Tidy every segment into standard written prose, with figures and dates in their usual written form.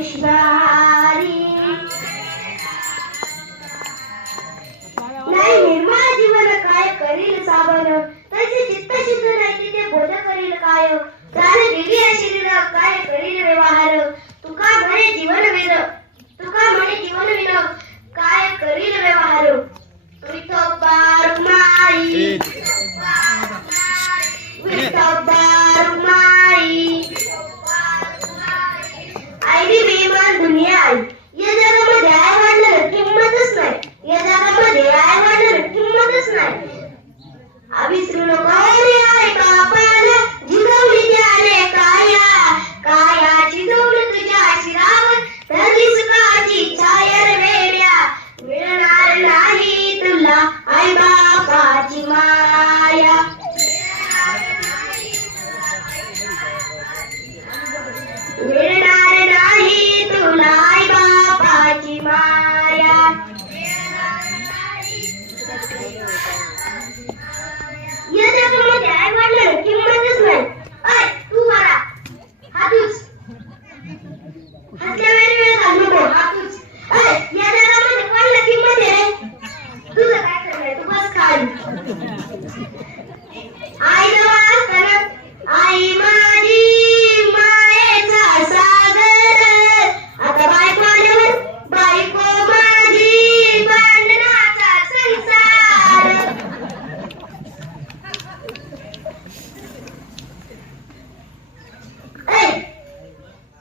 कृष्णारी नाही निर्मळ जीवन काय करील साबर तसे चित्त शुद्ध नाही ते बोध करील काय प्राण गेली शरीर काय करील व्यवहार तुका म्हणे जीवन वेद तुका म्हणे जीवन विन काय करील व्यवहार विठोबा रुक्माई विठोबा रुक्माई आईने बेईमान दुनिया आई या जगामध्ये आई वाढणार किंमतच नाही या जगामध्ये आई वाढणार किंमतच नाही अविसरू नको रे आई बापाला जिजवली त्याने काया काया जिजवली तुझ्या शिरावर तरी सुखाची छाया रे वेड्या मिळणार नाही तुला आई बापाची माया मिळणार नाही तुला आई बापाची माया या जगामध्ये आई वाढणार किंमतच नाही ऐ तू मारा हातूच हसल्या वेळी घालू नको हातूच ऐ या जगामध्ये कोणाला किंमत आहे तुझं काय करणार तू बस खाली आई जवळ असताना आई माझी मायेचा सागर आता बायको आल्यावर बायको माझी भांडणाचा संसार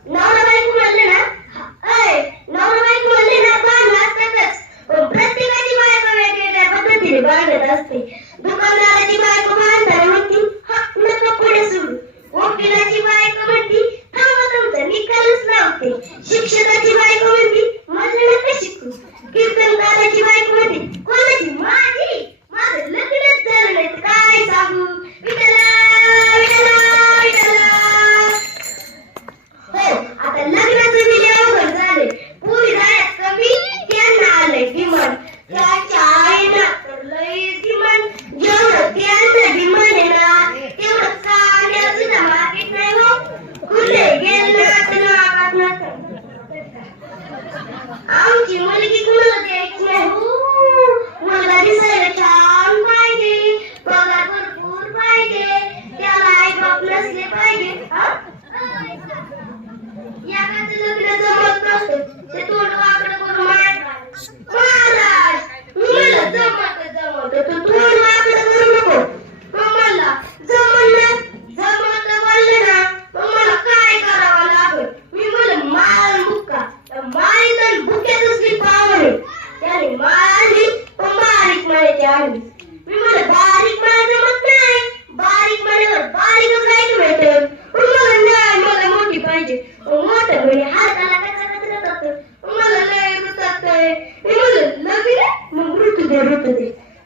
नवरा बायको म्हणले ना नवरा बायको म्हणले ना भांडण असतातच पण प्रत्येकाची बायको वेगवेगळ्या पद्धतीने भांडत असते दुकानदाराची बायको भांडताना म्हणती नका पुढे सोडू वकिलाची बायको म्हणती थांबा तुमचा निकालच लावते शिक्षकाची बायको म्हणती माझं नका शिकू कीर्तनकाराची बायको म्हणती कोणाची माझी माझं लग्नच झालं नाही तर काय सांगू विठला विठला विठला हो आता लग्नाचं बिल अवघड झाले पुरी जाण्यात कमी त्यांना आलंय डिमांड त्याच्या आईना तर लय डिमांड जेवढं त्यांना डिमांड आहे ना तेवढं कांद्याला सुद्धा मार्केट नाही हो खुले गेले नाकात आमची मुलगी कुणाला द्यायची नाही हो मुलगा दिसायला छान पाहिजे पगार भरपूर पाहिजे त्याला आई बाप नसले पाहिजे याचं लग्न जमत नसतं ते तोंड वाकडं करून महाराज मला जमत तू तोंड वाकडं करू नको मला जमत बोलले ना मला काय करावं लागल मी मला माल बुक्का माळीतून बुक्यात असली पावणे त्याने मारली पण बारीक माळ्याची आणली मी मला बारीक माळ जमत नाही बारीक माळ्यावर बारीकच राहायचं भेटेल पण मला नाही मला मोठी पाहिजे मोठं म्हणजे हाताला कचा कचरा जातं मला लय रुतात मी म्हणलं लग्न मग ऋतू दे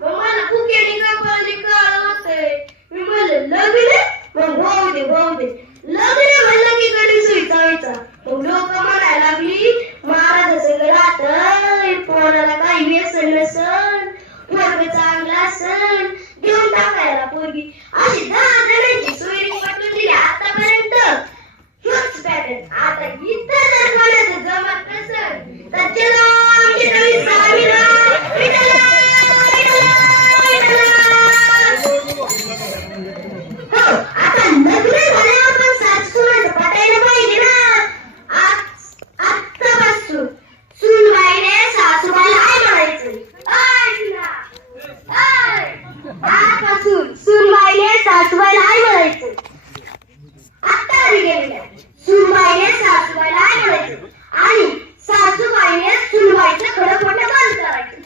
मग मला बुक्याने कपाळी काळ होतंय मी म्हणलं लग्न मग वाहू दे लग्न म्हणलं की गडी सुई चावायचा मग लोक म्हणायला लागली महाराज सगळं राहतंय पोराला काही व्यसन नसन पोरग चांगला असन देऊन टाकायला पोरगी अशी 10 जणांची सोयरी पटून दिली आतापर्यंत ह्योच पॅटर्न आता इथं जर कोणाचं जमत नसन तर चलो आमच्या स्वामीला विठला हो आता लग्न झाल्यावर पण सासूचं पटायला पाहिजे ना आत्तापासून सुनबाईने सासूबाईला आई म्हणायचं आजपासून सुनबाईने सासूबाईला आई म्हणायचं आत्ता गेलेल्या सुनबाईने सासूबाईला आई म्हणायचं आणि सासूबाईने सुनबाईचं खरं खोटं बंद करायचं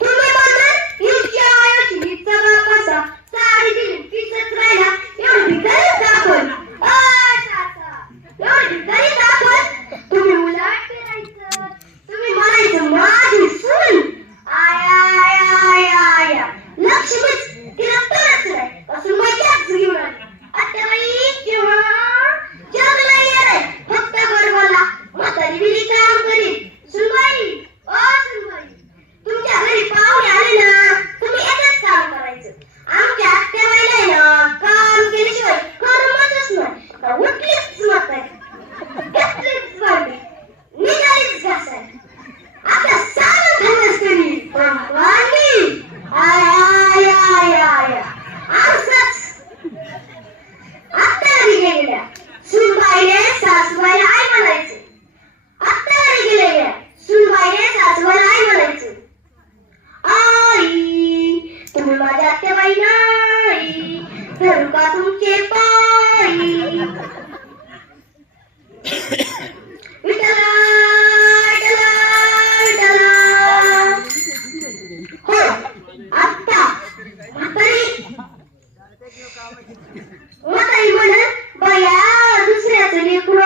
तुम्ही म्हणणार हिच्या आईची हिचा बाप कसा साडी दिली तिचंच राहिला एवढी भिकारी दाखल एवढी भिकारी दाखल तुम्ही उलट करायचं तुम्ही म्हणायचं माझी सून आया आया आया लक्ष्मीच तिला परत नाही असं मजाच म्हातारी म्हणत, बया दुसऱ्याचं लेकरू